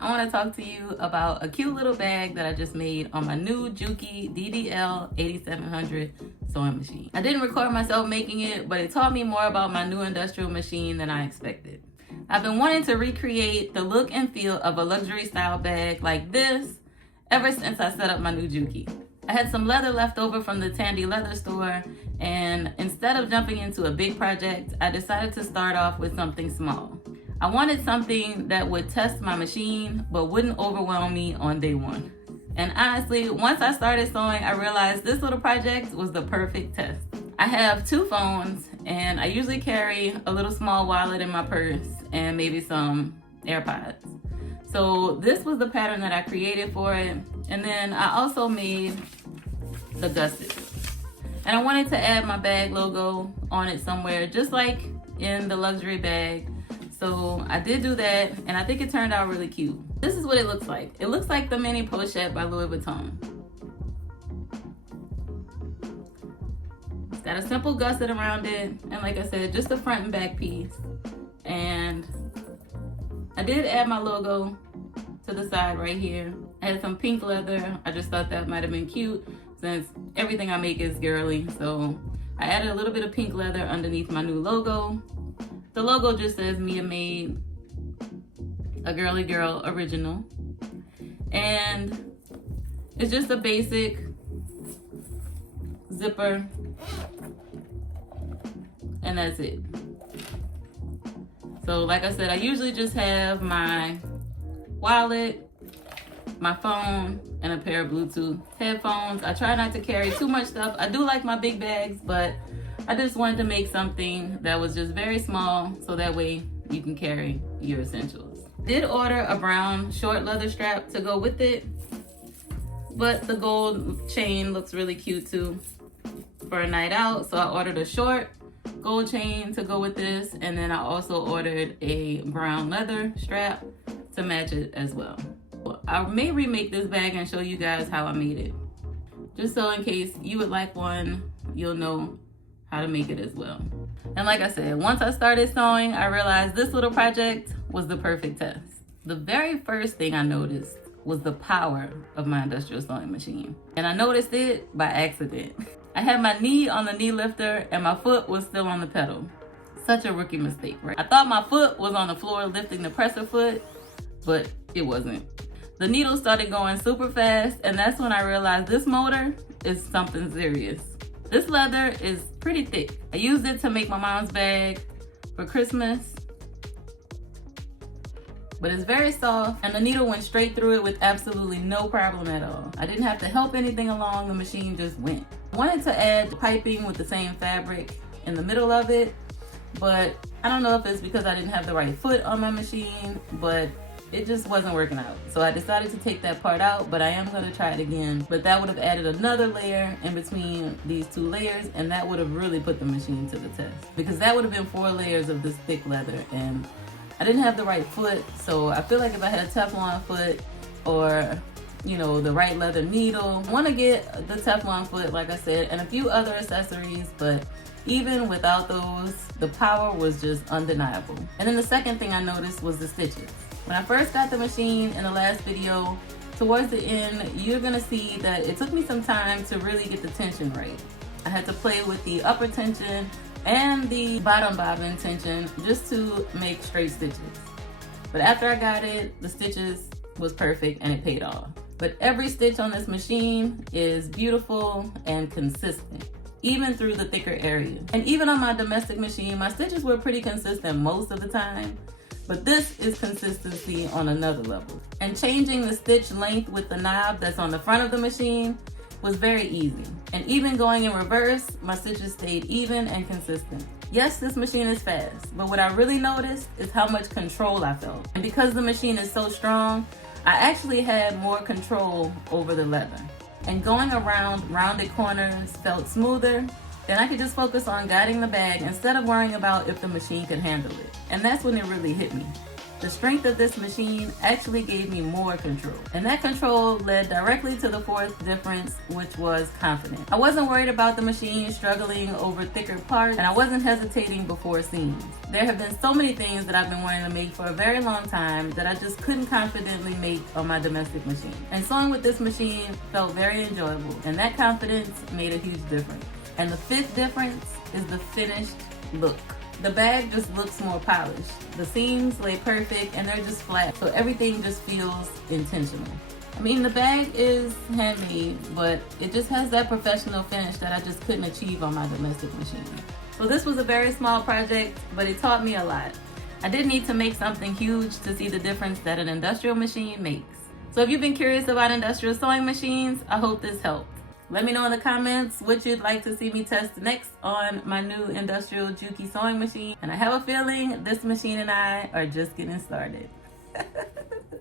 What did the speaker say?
I want to talk to you about a cute little bag that I just made on my new Juki DDL 8700 sewing machine. I didn't record myself making it, but it taught me more about my new industrial machine than I expected. I've been wanting to recreate the look and feel of a luxury style bag like this ever since I set up my new Juki. I had some leather left over from the Tandy Leather store, and instead of jumping into a big project, I decided to start off with something small. I wanted something that would test my machine but wouldn't overwhelm me on day one. And honestly, once I started sewing, I realized this little project was the perfect test. I have 2 phones, and I usually carry a little small wallet in my purse and maybe some AirPods. So this was the pattern that I created for it. And then I also made the gusset. And I wanted to add my bag logo on it somewhere, just like in the luxury bag. So I did do that, and I think it turned out really cute. This is what it looks like. It looks like the mini pochette by Louis Vuitton. It's got a simple gusset around it, and like I said, just the front and back piece. And I did add my logo to the side right here. I had some pink leather. I just thought that might have been cute since everything I make is girly. So I added a little bit of pink leather underneath my new logo. The logo just says Mia Made, a girly girl original. And it's just a basic zipper, and that's it. So like I said, I usually just have my wallet, my phone, and a pair of Bluetooth headphones. I try not to carry too much stuff. I do like my big bags, but I just wanted to make something that was just very small so that way you can carry your essentials. Did order a brown short leather strap to go with it, but the gold chain looks really cute too for a night out. So I ordered a short gold chain to go with this, and then I also ordered a brown leather strap to match it as well. I may remake this bag and show you guys how I made it, just so in case you would like one, you'll know how to make it as well. And like I said, once I started sewing, I realized this little project was the perfect test. The very first thing I noticed was the power of my industrial sewing machine. And I noticed it by accident. I had my knee on the knee lifter and my foot was still on the pedal. Such a rookie mistake, right? I thought my foot was on the floor lifting the presser foot, but it wasn't. The needle started going super fast, and that's when I realized this motor is something serious. This leather is pretty thick. I used it to make my mom's bag for Christmas, but it's very soft, and the needle went straight through it with absolutely no problem at all. I didn't have to help anything along, the machine just went. I wanted to add piping with the same fabric in the middle of it, but I don't know if it's because I didn't have the right foot on my machine, but it just wasn't working out. So I decided to take that part out, but I am gonna try it again. But that would have added another layer in between these 2 layers, and that would have really put the machine to the test, because that would have been 4 layers of this thick leather, and I didn't have the right foot. So I feel like if I had a Teflon foot, or the right leather needle, I want to get the Teflon foot, like I said, and a few other accessories, but even without those, the power was just undeniable. And then the second thing I noticed was the stitches. When I first got the machine in the last video, towards the end, you're gonna see that it took me some time to really get the tension right. I had to play with the upper tension and the bottom bobbin tension just to make straight stitches. But after I got it, the stitches was perfect and it paid off. But every stitch on this machine is beautiful and consistent, even through the thicker areas. And even on my domestic machine, my stitches were pretty consistent most of the time. But this is consistency on another level. And changing the stitch length with the knob that's on the front of the machine was very easy. And even going in reverse, my stitches stayed even and consistent. Yes, this machine is fast, but what I really noticed is how much control I felt. And because the machine is so strong, I actually had more control over the leather. And going around rounded corners felt smoother. Then I could just focus on guiding the bag instead of worrying about if the machine could handle it. And that's when it really hit me. The strength of this machine actually gave me more control. And that control led directly to the fourth difference, which was confidence. I wasn't worried about the machine struggling over thicker parts, and I wasn't hesitating before seams. There have been so many things that I've been wanting to make for a very long time that I just couldn't confidently make on my domestic machine. And sewing with this machine felt very enjoyable, and that confidence made a huge difference. And the fifth difference is the finished look. The bag just looks more polished. The seams lay perfect and they're just flat, so everything just feels intentional. I mean, the bag is handmade, but it just has that professional finish that I just couldn't achieve on my domestic machine. So this was a very small project, but it taught me a lot. I didn't need to make something huge to see the difference that an industrial machine makes. So if you've been curious about industrial sewing machines, I hope this helped. Let me know in the comments what you'd like to see me test next on my new industrial Juki sewing machine. And I have a feeling this machine and I are just getting started.